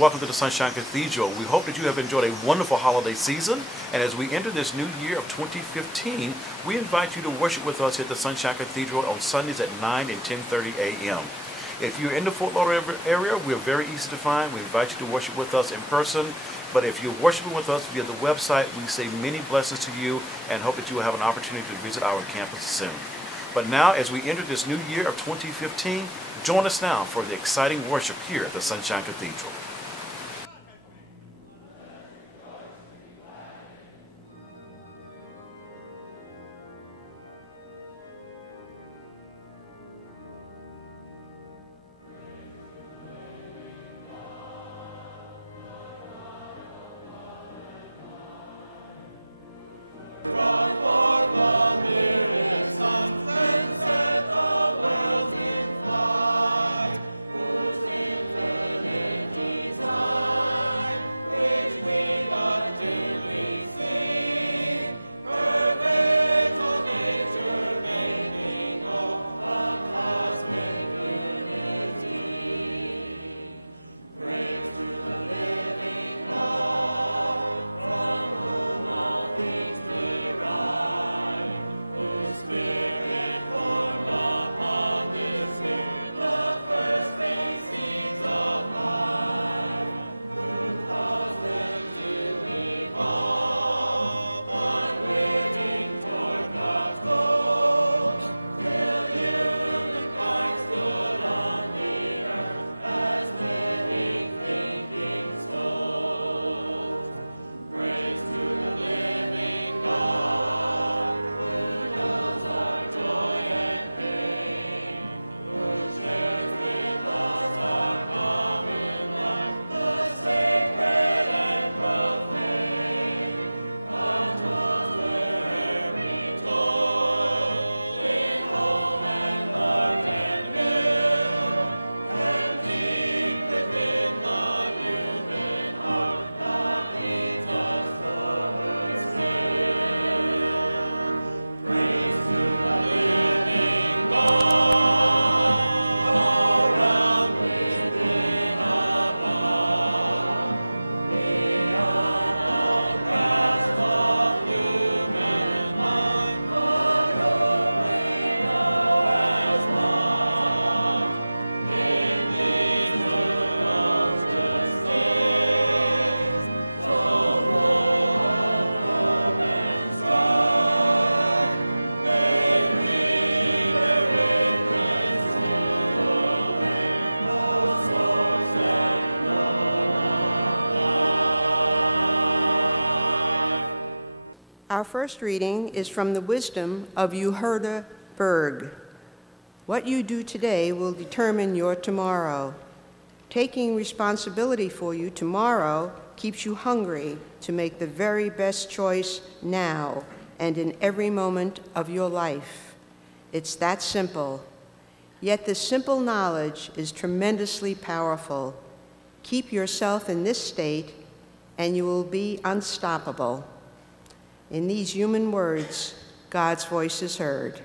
and welcome to the Sunshine Cathedral. We hope that you have enjoyed a wonderful holiday season, and as we enter this new year of 2015, we invite you to worship with us at the Sunshine Cathedral on Sundays at 9 and 10:30 a.m. If you're in the Fort Lauderdale area, we're very easy to find. We invite you to worship with us in person, but if you're worshiping with us via the website, we say many blessings to you and hope that you will have an opportunity to visit our campus soon. But now, as we enter this new year of 2015, join us now for the exciting worship here at the Sunshine Cathedral. Our first reading is from the wisdom of Yehuda Berg. What you do today will determine your tomorrow. Taking responsibility for you tomorrow keeps you hungry to make the very best choice now and in every moment of your life. It's that simple. Yet this simple knowledge is tremendously powerful. Keep yourself in this state and you will be unstoppable. In these human words, God's voice is heard.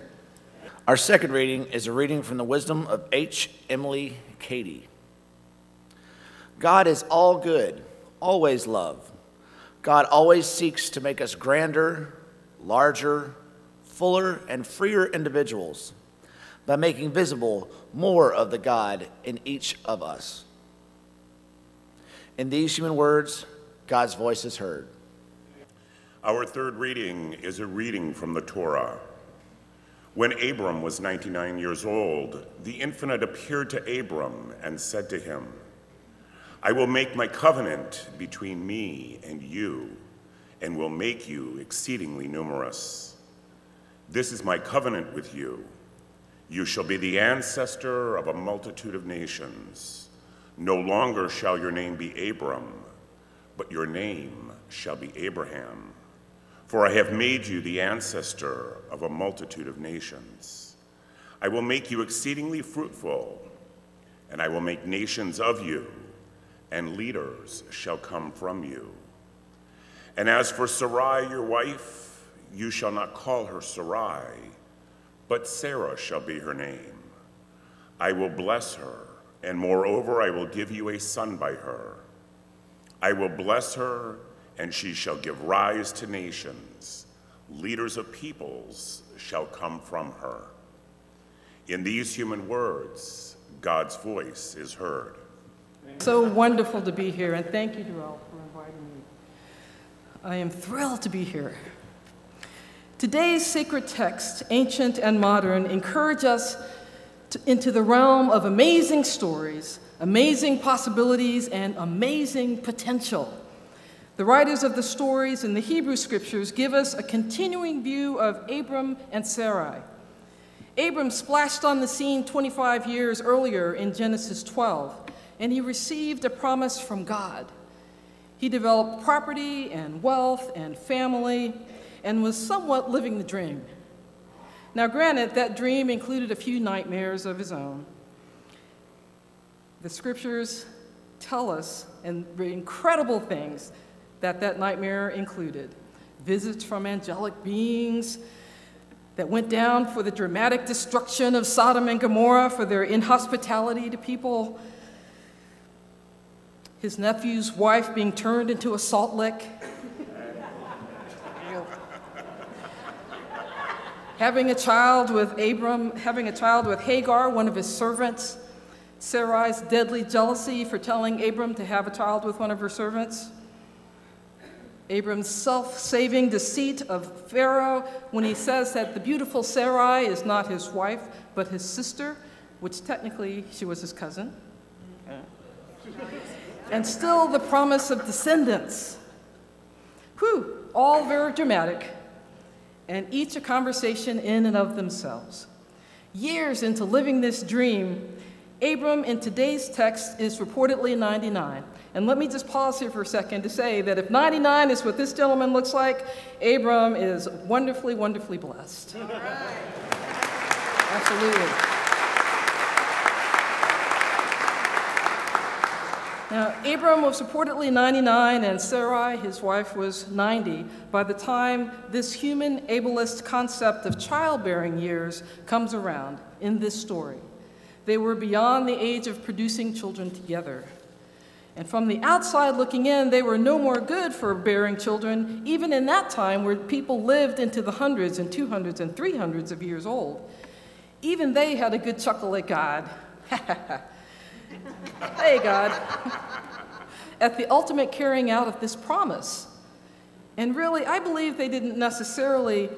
Our second reading is a reading from the wisdom of H. Emily Cady. God is all good, always love. God always seeks to make us grander, larger, fuller, and freer individuals by making visible more of the God in each of us. In these human words, God's voice is heard. Our third reading is a reading from the Torah. When Abram was 99 years old, the Infinite appeared to Abram and said to him, I will make my covenant between me and you, and will make you exceedingly numerous. This is my covenant with you. You shall be the ancestor of a multitude of nations. No longer shall your name be Abram, but your name shall be Abraham. For I have made you the ancestor of a multitude of nations. I will make you exceedingly fruitful, and I will make nations of you, and leaders shall come from you. And as for Sarai, your wife, you shall not call her Sarai, but Sarah shall be her name. I will bless her, and moreover I will give you a son by her. I will bless her, and she shall give rise to nations. Leaders of peoples shall come from her. In these human words, God's voice is heard. So wonderful to be here, and thank you, Darrell, for inviting me. I am thrilled to be here. Today's sacred text, ancient and modern, encourage us into the realm of amazing stories, amazing possibilities, and amazing potential. The writers of the stories in the Hebrew Scriptures give us a continuing view of Abram and Sarai. Abram splashed on the scene 25 years earlier in Genesis 12, and he received a promise from God. He developed property and wealth and family and was somewhat living the dream. Now, granted, that dream included a few nightmares of his own. The Scriptures tell us incredible things that nightmare included. Visits from angelic beings that went down for the dramatic destruction of Sodom and Gomorrah for their inhospitality to people. His nephew's wife being turned into a salt lick. Having a child with Hagar, one of his servants. Sarai's deadly jealousy for telling Abram to have a child with one of her servants. Abram's self-saving deceit of Pharaoh when he says that the beautiful Sarai is not his wife, but his sister, which technically she was his cousin. And still the promise of descendants. Whew, all very dramatic, and each a conversation in and of themselves. Years into living this dream, Abram in today's text is reportedly 99. And let me just pause here for a second to say that if 99 is what this gentleman looks like, Abram is wonderfully, wonderfully blessed. All right. Absolutely. Now, Abram was reportedly 99, and Sarai, his wife, was 90 by the time this human ableist concept of childbearing years comes around in this story. They were beyond the age of producing children together. And from the outside looking in, they were no more good for bearing children, even in that time where people lived into the hundreds and 200s and 300s of years old. Even they had a good chuckle at God. Hey, God. At the ultimate carrying out of this promise. And really, I believe they didn't necessarily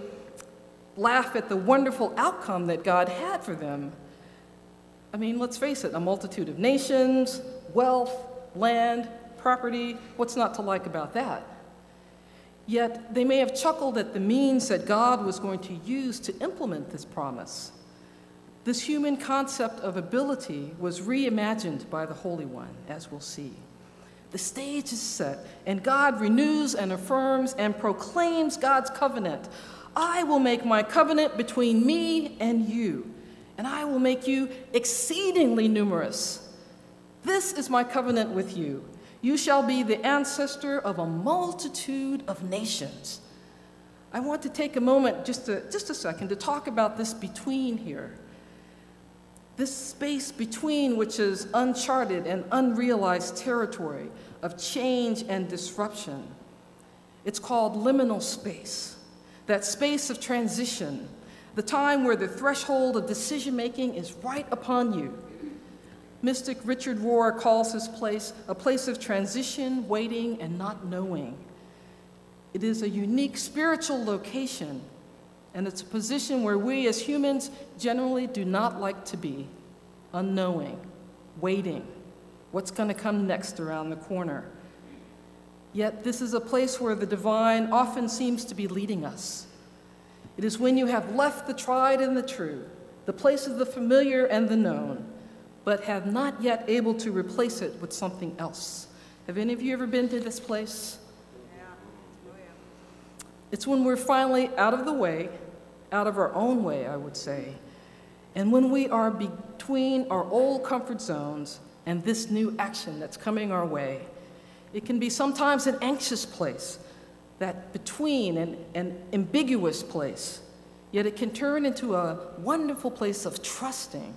laugh at the wonderful outcome that God had for them. I mean, let's face it, a multitude of nations, wealth, land, property, what's not to like about that? Yet they may have chuckled at the means that God was going to use to implement this promise. This human concept of ability was reimagined by the Holy One, as we'll see. The stage is set, and God renews and affirms and proclaims God's covenant. I will make my covenant between me and you, and I will make you exceedingly numerous. This is my covenant with you. You shall be the ancestor of a multitude of nations. I want to take a moment, just a second, to talk about this between here. This space between, which is uncharted and unrealized territory of change and disruption. It's called liminal space, that space of transition, the time where the threshold of decision-making is right upon you. Mystic Richard Rohr calls this place a place of transition, waiting, and not knowing. It is a unique spiritual location, and it's a position where we as humans generally do not like to be, unknowing, waiting, what's going to come next around the corner. Yet this is a place where the divine often seems to be leading us. It is when you have left the tried and the true, the place of the familiar and the known, but have not yet able to replace it with something else. Have any of you ever been to this place? Yeah. Oh, yeah. It's when we're finally out of the way, out of our own way, I would say, and when we are between our old comfort zones and this new action that's coming our way. It can be sometimes an anxious place, that between and ambiguous place, yet it can turn into a wonderful place of trusting,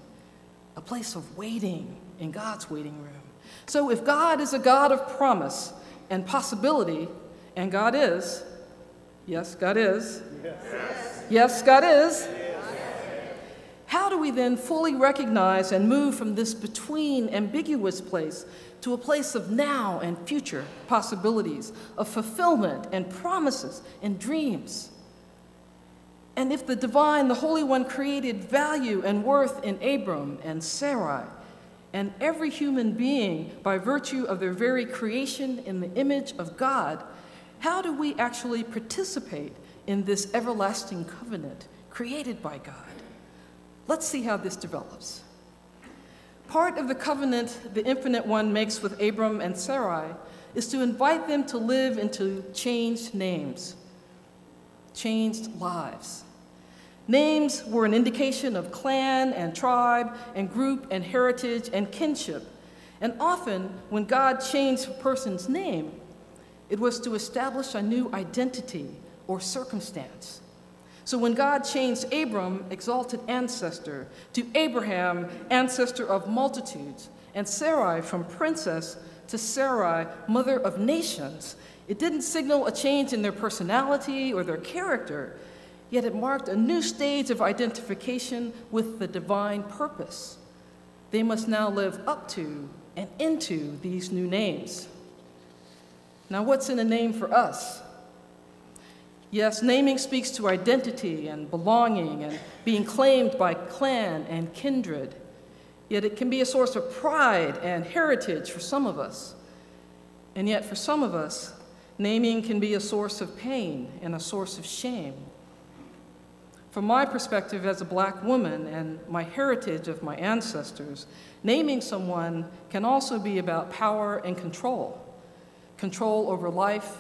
a place of waiting in God's waiting room. So if God is a God of promise, and possibility, and God is. Yes, God is. Yes, God is. How do we then fully recognize and move from this between ambiguous place to a place of now and future possibilities, of fulfillment and promises and dreams? And if the divine, the Holy One, created value and worth in Abram and Sarai and every human being by virtue of their very creation in the image of God, how do we actually participate in this everlasting covenant created by God? Let's see how this develops. Part of the covenant the Infinite One makes with Abram and Sarai is to invite them to live into changed names, changed lives. Names were an indication of clan and tribe and group and heritage and kinship. And often, when God changed a person's name, it was to establish a new identity or circumstance. So when God changed Abram, exalted ancestor, to Abraham, ancestor of multitudes, and Sarai from princess to Sarai, mother of nations, it didn't signal a change in their personality or their character, yet it marked a new stage of identification with the divine purpose. They must now live up to and into these new names. Now, what's in a name for us? Yes, naming speaks to identity and belonging and being claimed by clan and kindred. Yet it can be a source of pride and heritage for some of us. And yet for some of us, naming can be a source of pain and a source of shame. From my perspective as a Black woman and my heritage of my ancestors, naming someone can also be about power and control. Control over life,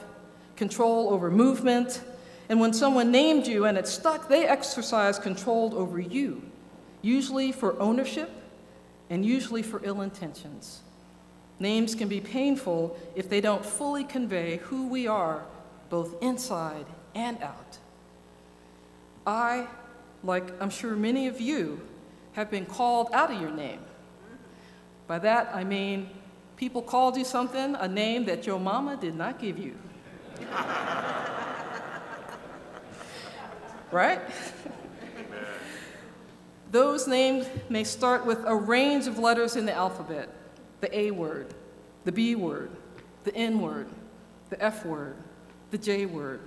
control over movement, and when someone named you and it stuck, they exercise control over you, usually for ownership and usually for ill intentions. Names can be painful if they don't fully convey who we are, both inside and out. I, like I'm sure many of you, have been called out of your name. By that I mean people called you something, a name that your mama did not give you. Right? Those names may start with a range of letters in the alphabet: the A word, the B word, the N word, the F word, the J word.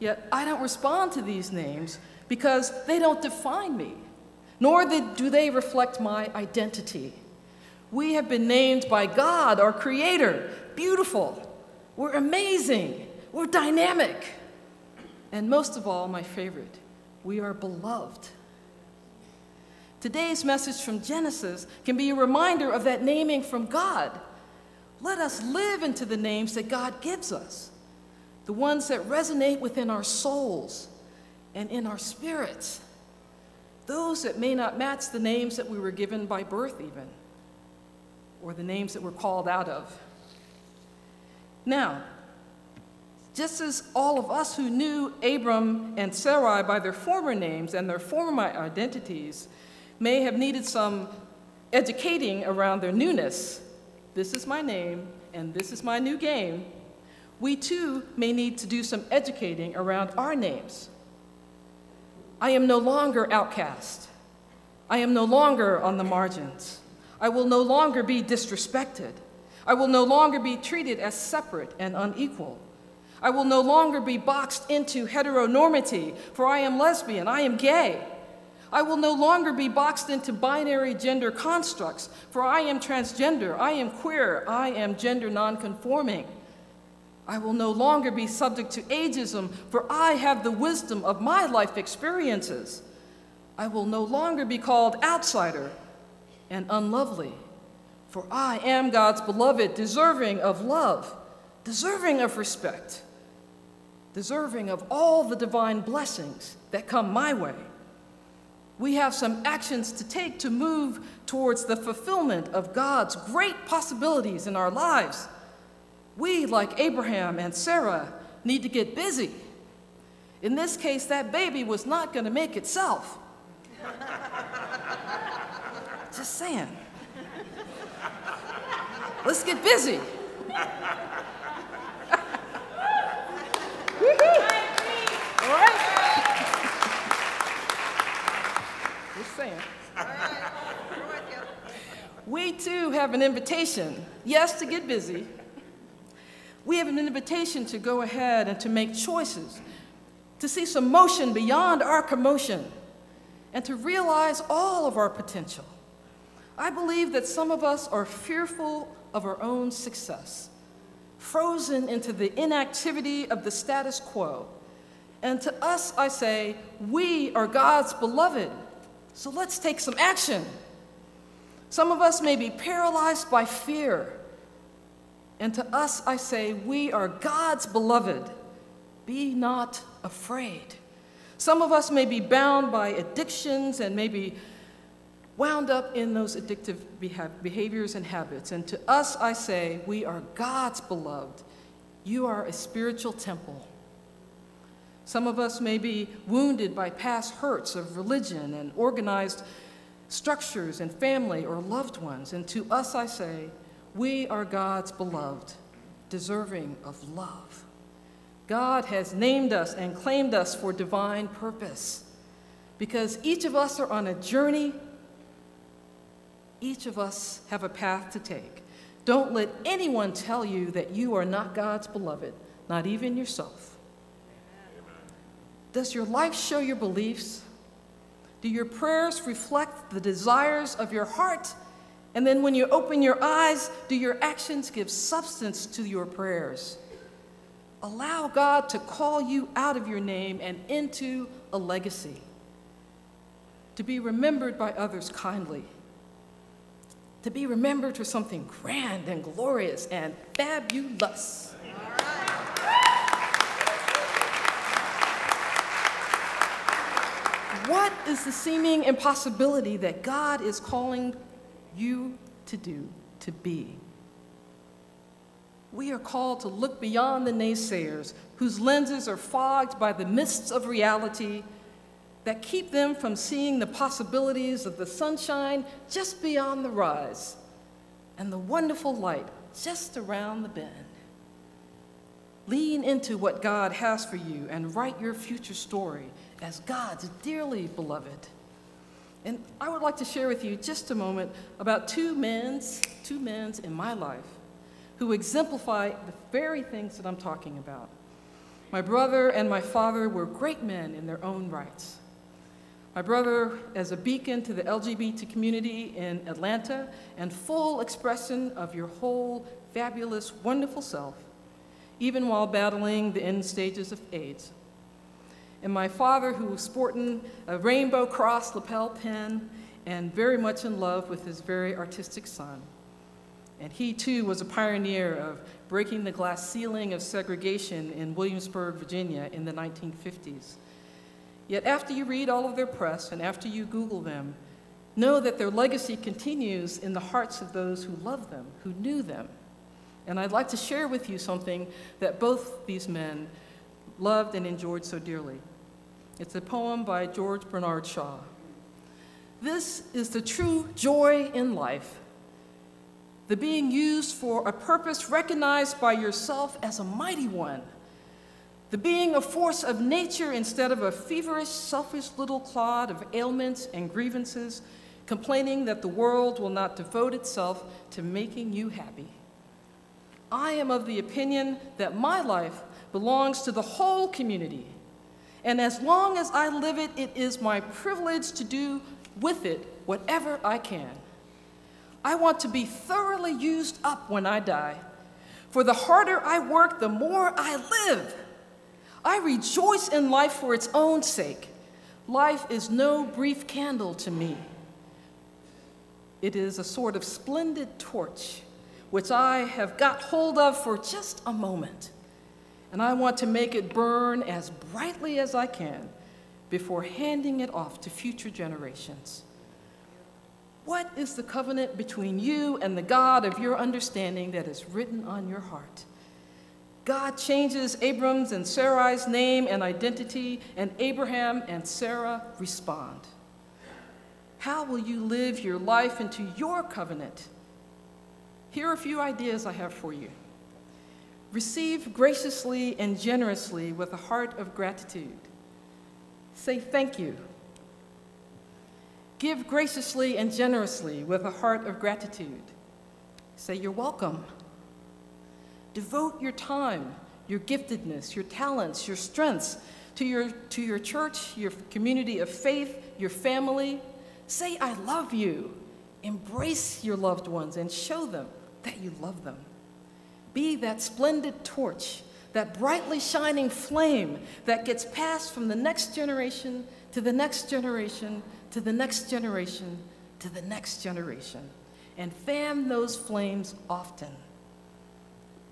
Yet I don't respond to these names because they don't define me, nor do they reflect my identity. We have been named by God, our Creator, beautiful. We're amazing. We're dynamic. And most of all, my favorite, we are beloved. Today's message from Genesis can be a reminder of that naming from God. Let us live into the names that God gives us, the ones that resonate within our souls and in our spirits, those that may not match the names that we were given by birth even, or the names that we're called out of. Now, just as all of us who knew Abram and Sarai by their former names and their former identities may have needed some educating around their newness, this is my name and this is my new game, we too may need to do some educating around our names. I am no longer outcast. I am no longer on the margins. I will no longer be disrespected. I will no longer be treated as separate and unequal. I will no longer be boxed into heteronormity, for I am lesbian, I am gay. I will no longer be boxed into binary gender constructs, for I am transgender, I am queer, I am gender nonconforming. I will no longer be subject to ageism, for I have the wisdom of my life experiences. I will no longer be called outsider and unlovely, for I am God's beloved, deserving of love, deserving of respect, deserving of all the divine blessings that come my way. We have some actions to take to move towards the fulfillment of God's great possibilities in our lives. We, like Abraham and Sarah, need to get busy. In this case, that baby was not going to make itself. Just saying. Let's get busy. too have an invitation, yes, to get busy. We have an invitation to go ahead and to make choices, to see some motion beyond our commotion, and to realize all of our potential. I believe that some of us are fearful of our own success, frozen into the inactivity of the status quo. And to us, I say, we are God's beloved, so let's take some action. Some of us may be paralyzed by fear. And to us, I say, we are God's beloved. Be not afraid. Some of us may be bound by addictions and maybe wound up in those addictive behaviors and habits. And to us, I say, we are God's beloved. You are a spiritual temple. Some of us may be wounded by past hurts of religion and organized structures and family or loved ones. And to us, I say, we are God's beloved, deserving of love. God has named us and claimed us for divine purpose. Because each of us are on a journey, each of us have a path to take. Don't let anyone tell you that you are not God's beloved, not even yourself. Amen. Does your life show your beliefs? Do your prayers reflect the desires of your heart? And then when you open your eyes, do your actions give substance to your prayers? Allow God to call you out of your name and into a legacy, to be remembered by others kindly, to be remembered for something grand and glorious and fabulous. What is the seeming impossibility that God is calling you to do, to be? We are called to look beyond the naysayers whose lenses are fogged by the mists of reality that keep them from seeing the possibilities of the sunshine just beyond the rise and the wonderful light just around the bend. Lean into what God has for you and write your future story as God's dearly beloved. And I would like to share with you just a moment about two men's in my life who exemplify the very things that I'm talking about. My brother and my father were great men in their own rights. My brother as a beacon to the LGBT community in Atlanta and full expression of your whole fabulous, wonderful self, even while battling the end stages of AIDS. And my father, who was sporting a rainbow cross lapel pin and very much in love with his very artistic son. And he too was a pioneer of breaking the glass ceiling of segregation in Williamsburg, Virginia in the 1950s. Yet after you read all of their press and after you Google them, know that their legacy continues in the hearts of those who love them, who knew them. And I'd like to share with you something that both these men loved and enjoyed so dearly. It's a poem by George Bernard Shaw. This is the true joy in life, the being used for a purpose recognized by yourself as a mighty one, the being a force of nature instead of a feverish, selfish little clod of ailments and grievances, complaining that the world will not devote itself to making you happy. I am of the opinion that my life belongs to the whole community, and as long as I live it, it is my privilege to do with it whatever I can. I want to be thoroughly used up when I die, for the harder I work, the more I live. I rejoice in life for its own sake. Life is no brief candle to me. It is a sort of splendid torch, which I have got hold of for just a moment. And I want to make it burn as brightly as I can before handing it off to future generations. What is the covenant between you and the God of your understanding that is written on your heart? God changes Abram's and Sarai's name and identity, and Abraham and Sarah respond. How will you live your life into your covenant? Here are a few ideas I have for you. Receive graciously and generously with a heart of gratitude. Say thank you. Give graciously and generously with a heart of gratitude. Say, you're welcome. Devote your time, your giftedness, your talents, your strengths to your church, your community of faith, your family. Say, I love you. Embrace your loved ones and show them that you love them. Be that splendid torch, that brightly shining flame that gets passed from the next generation to the next generation to the next generation to the next generation. And fan those flames often.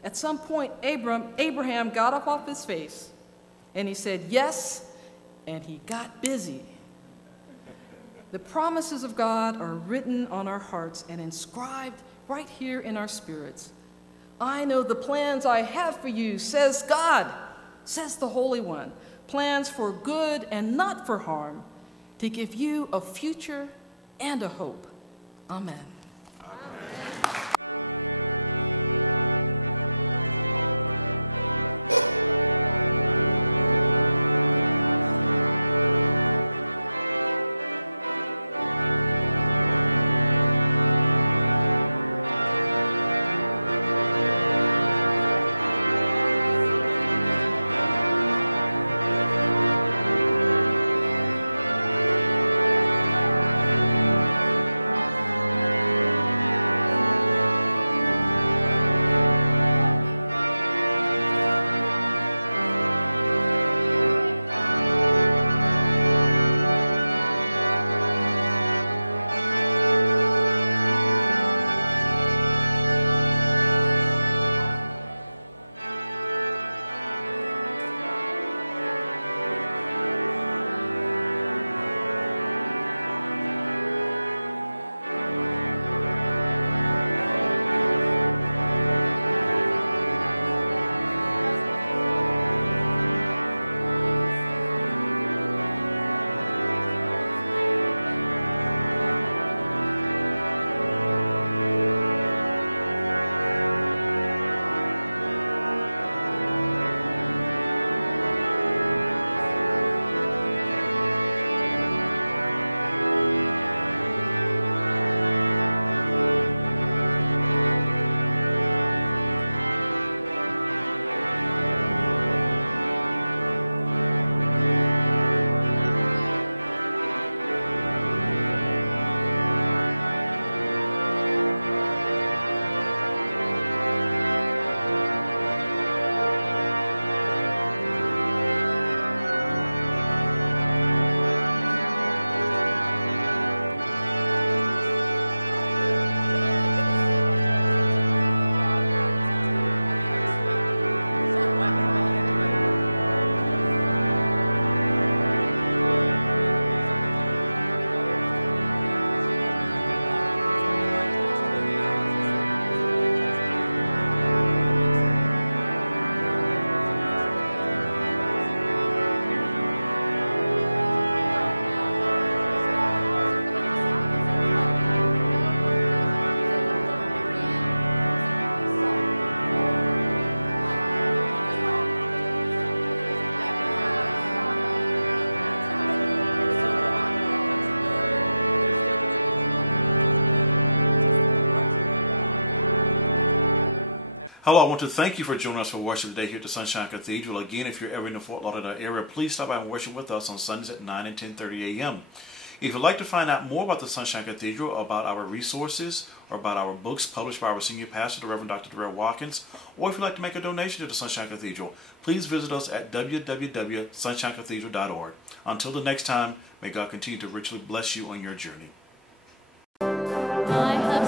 At some point, Abraham got up off his face and he said yes, and he got busy. The promises of God are written on our hearts and inscribed right here in our spirits. I know the plans I have for you, says God, says the Holy One, plans for good and not for harm, to give you a future and a hope. Amen. Hello, I want to thank you for joining us for worship today here at the Sunshine Cathedral. Again, if you're ever in the Fort Lauderdale area, please stop by and worship with us on Sundays at 9 and 10:30 a.m. If you'd like to find out more about the Sunshine Cathedral, about our resources, or about our books published by our senior pastor, the Reverend Dr. Rev Watkins, or if you'd like to make a donation to the Sunshine Cathedral, please visit us at www.sunshinecathedral.org. Until the next time, may God continue to richly bless you on your journey. I have